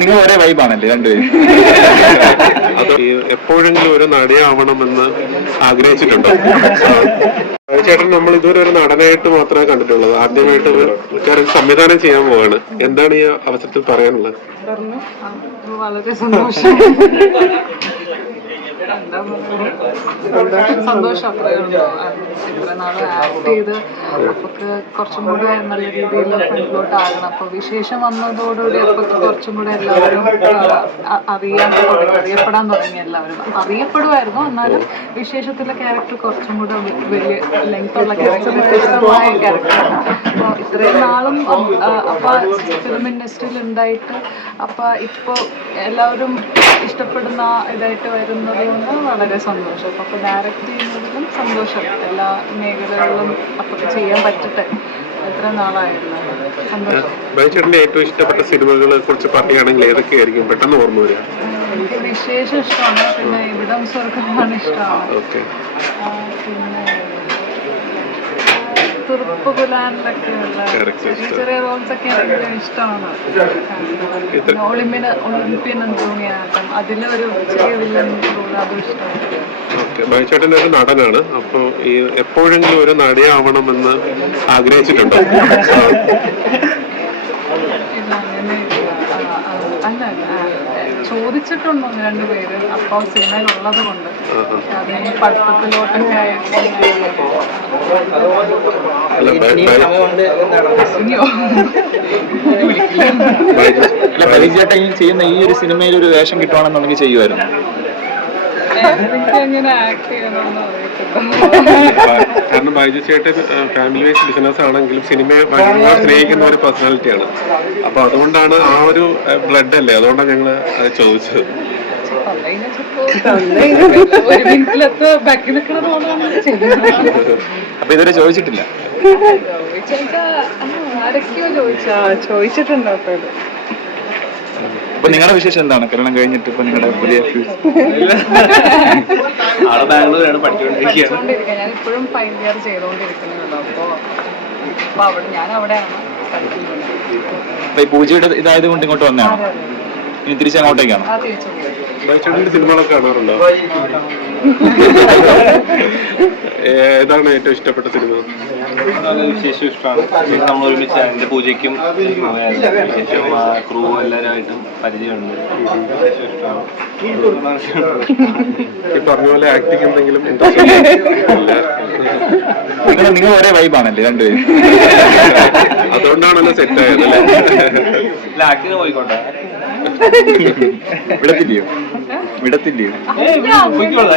നിങ്ങൾ ഒരേ വൈബാണല്ലേ രണ്ടുപേരും? അത് എപ്പോഴെങ്കിലും ഒരു നടിയാവണമെന്ന് ആഗ്രഹിച്ചിട്ടുണ്ടോ? ചേട്ടൻ നമ്മൾ ഇതുവരെ ഒരു നടനായിട്ട് മാത്രമേ കണ്ടിട്ടുള്ളത്. ആദ്യമായിട്ട് ഒരു സംവിധാനം ചെയ്യാൻ പോവാണ്. എന്താണ് ഈ അവസരത്തിൽ പറയാനുള്ളത്? വളരെ സന്തോഷം. സന്തോഷം അത്രയേ ഉള്ളൂ. ഇത്ര നാള് ആക്ട് ചെയ്ത് അപ്പൊക്ക് കുറച്ചും കൂടെ നല്ല രീതിയിൽ ഫ്രണ്ടിലോട്ട് ആകണം. അപ്പൊ വിശേഷം വന്നതോടുകൂടി അപ്പൊക്ക് കുറച്ചും കൂടെ എല്ലാവരും അറിയപ്പെടാൻ തുടങ്ങി. എല്ലാവരും അറിയപ്പെടുമായിരുന്നു, എന്നാലും വിശേഷത്തിലെ ക്യാരക്ടർ കുറച്ചും കൂടെ വലിയ ലെങ്ത് ഉള്ള ക്യാരക്ടർ, വ്യത്യസ്തമായ ക്യാരക്ടറാണ്. അപ്പൊ ഇത്രയും നാളും അപ്പൊ ഫിലിം ഇൻഡസ്ട്രിയിൽ ഉണ്ടായിട്ട് അപ്പൊ ഇപ്പൊ എല്ലാവരും ഇഷ്ടപ്പെടുന്ന ഇതായിട്ട് വരുന്നത് കൊണ്ട് വളരെ സന്തോഷം. അപ്പൊ ഡയറക്റ്റ് ചെയ്യുന്നതിലും സന്തോഷം. എല്ലാ മേഖലകളിലും അപ്പൊ ചെയ്യാൻ പറ്റട്ടെ. എത്ര നാളായിരുന്നു. സന്തോഷം. ബൈചേട്ടന്റെ ഏറ്റവും ഇഷ്ടപ്പെട്ട സിനിമകളെ കുറിച്ച് പറയുകയാണെങ്കിൽ ഏതൊക്കെയായിരിക്കും പെട്ടെന്ന് ഓർമ്മ വരിക? എനിക്ക് വിശേഷം ഇഷ്ടമാണ്. പിന്നെ ഇവിടം സ്വർഗമാണ് ഇഷ്ടമാണ്. പിന്നെ തുറുപ്പ് കുലാനിലൊക്കെയുള്ള ചെറിയ ചെറിയ റോൾസ് ഒക്കെ എനിക്ക് ഇഷ്ടമാണ്. ഒളിമ്പ്യൻ അന്തോണിയാട്ടം, അതിലൊരു ചെറിയ വില്ലൻ റോൾ, അതും ഇഷ്ടമാണ്. ബൈചേട്ടൻ ഒരു നടനാണ്. അപ്പൊ ഈ എപ്പോഴെങ്കിലും ഒരു നടിയാവണമെന്ന് ആഗ്രഹിച്ചിട്ടുണ്ടോ? അല്ല, ചോദിച്ചിട്ടുണ്ടോ രണ്ടുപേര്. അപ്പൊ സിനിമയിലുള്ളത് കൊണ്ട് അത് പഠിത്തത്തിലോട്ടൊക്കെ ബൈചേട്ടൻ ചെയ്യുന്ന ഈ ഒരു സിനിമയിൽ ഒരു വേഷം കിട്ടുവാണെന്നുണ്ടെങ്കിൽ ചെയ്യുമായിരുന്നു. എനിക്കങ്ങനെ ആക്ട് ചെയ്യണമെന്ന് അറിയത്തില്ല. കാരണം ബൈജു ചേട്ടൻ ഫാമിലി വൈസ് ബിസിനസ് ആണെങ്കിലും സിനിമയെ ഭയങ്കര സ്നേഹിക്കുന്ന ഒരു പേഴ്സണാലിറ്റിയാണ്. അപ്പൊ അതുകൊണ്ടാണ് ആ ഒരു ബ്ലഡ് അല്ലേ, അതുകൊണ്ടാണ് ഞങ്ങള് അത് ചോദിച്ചത്. അപ്പൊ ഇതുവരെ ചോദിച്ചിട്ടില്ല? ആരൊക്കെയോ ചോദിച്ചിട്ടുണ്ടോ? അപ്പൊ നിങ്ങളുടെ വിശേഷം എന്താണ്? കല്യാണം കഴിഞ്ഞിട്ട് ഇപ്പൊ നിങ്ങളുടെ പുതിയ ബാംഗ്ലൂരാണ് പഠിച്ചുകൊണ്ടിരിക്കുകയാണ്. ഞാൻ ഇപ്പോഴും ഫൈനൽ ഇയർ ചെയ്തുകൊണ്ടിരിക്കുന്നുള്ളൂ. അപ്പൊ അവിടെ ഞാൻ അവിടെയാണ് പഠിക്കുന്നത്. പൂജയുടെ ഇതായത് കൊണ്ട് ഇങ്ങോട്ട് വന്നതാണ്. ഇനി തിരിച്ചങ്ങോട്ടേക്കാണ്. ബൈചേട്ടന്റെ സിനിമകളൊക്കെ കാണാറുണ്ടോ? ഏതാണ് ഏറ്റവും ഇഷ്ടപ്പെട്ട സിനിമ? വിശേഷം ഇഷ്ടമാണ്. നമ്മൾ ഒരുമിച്ച് എന്റെ പൂജയ്ക്കും വിശേഷം ക്രൂ എല്ലാവരുമായിട്ടും പരിചയമുണ്ട്. ഈ പറഞ്ഞ പോലെ ആക്ടിങ് എന്തെങ്കിലും നിങ്ങൾ ഒരേ വൈബാണല്ലേ രണ്ടുപേരും? അതുകൊണ്ടാണല്ലോ സെറ്റ് ആയത് അല്ലേ? ആക്ടിങ് പോയിക്കോട്ടെ. വിടത്തില്ലയോ? വിടത്തില്ലയോ? പോയിക്കോളൂ.